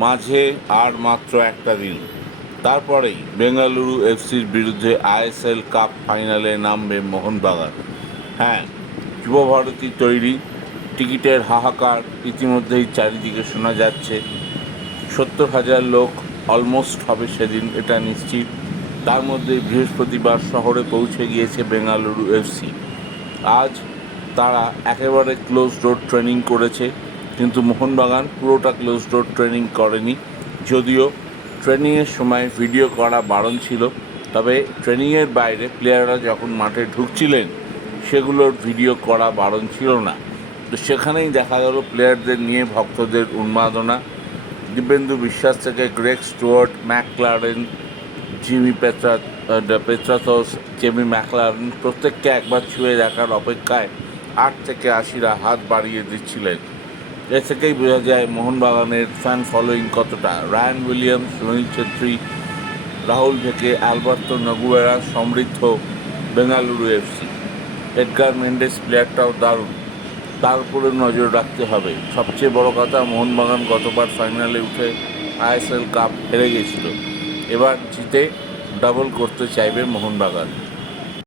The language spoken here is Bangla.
মাঝে আর মাত্র একটা দিন, তারপরেই বেঙ্গালুরু এফসির বিরুদ্ধে আইএসএল কাপ ফাইনালে নামবে মোহনবাগান। হ্যাঁ, যুবভারতী তৈরি, টিকিটের হাহাকার ইতিমধ্যেই চারিদিকে শোনা যাচ্ছে। 70,000 লোক অলমোস্ট হবে সেদিন, এটা নিশ্চিত। তার মধ্যে বৃহস্পতিবার শহরে পৌঁছে গিয়েছে বেঙ্গালুরু এফসি। আজ তারা একেবারে ক্লোজ ডোর ট্রেনিং করেছে, কিন্তু মোহনবাগান পুরোটা ক্লোজ ডোর ট্রেনিং করেনি। যদিও ট্রেনিংয়ের সময় ভিডিও করা বারণ ছিল, তবে ট্রেনিংয়ের বাইরে প্লেয়াররা যখন মাঠে ঢুকছিলেন সেগুলোর ভিডিও করা বারণ ছিল না। তো সেখানেই দেখা গেল প্লেয়ারদের নিয়ে ভক্তদের উন্মাদনা। দিব্যেন্দু বিশ্বাস থেকে Greg Stewart, McLaren, Petratos, Jamie McLaren প্রত্যেককে একবার ছুঁয়ে দেখার অপেক্ষায় 8 থেকে 80রা হাত বাড়িয়ে দিচ্ছিলেন। এ থেকেই বোঝা যায় মোহনবাগানের ফ্যান ফলোয়িং কতটা। রায়ান উইলিয়ামস, সুনীল ছেত্রী, রাহুল থেকে অ্যালবার্তো নগুয়েরা সমৃদ্ধ বেঙ্গালুরু এফসি। এডগার মেন্ডেস প্লেয়ারটাও দারুণ, তার উপরে নজর রাখতে হবে। সবচেয়ে বড় কথা, মোহনবাগান গতবার ফাইনালে উঠে আইএসএল কাপ হেরে গেছিল, এবার জিতে ডাবল করতে চাইবে মোহনবাগান।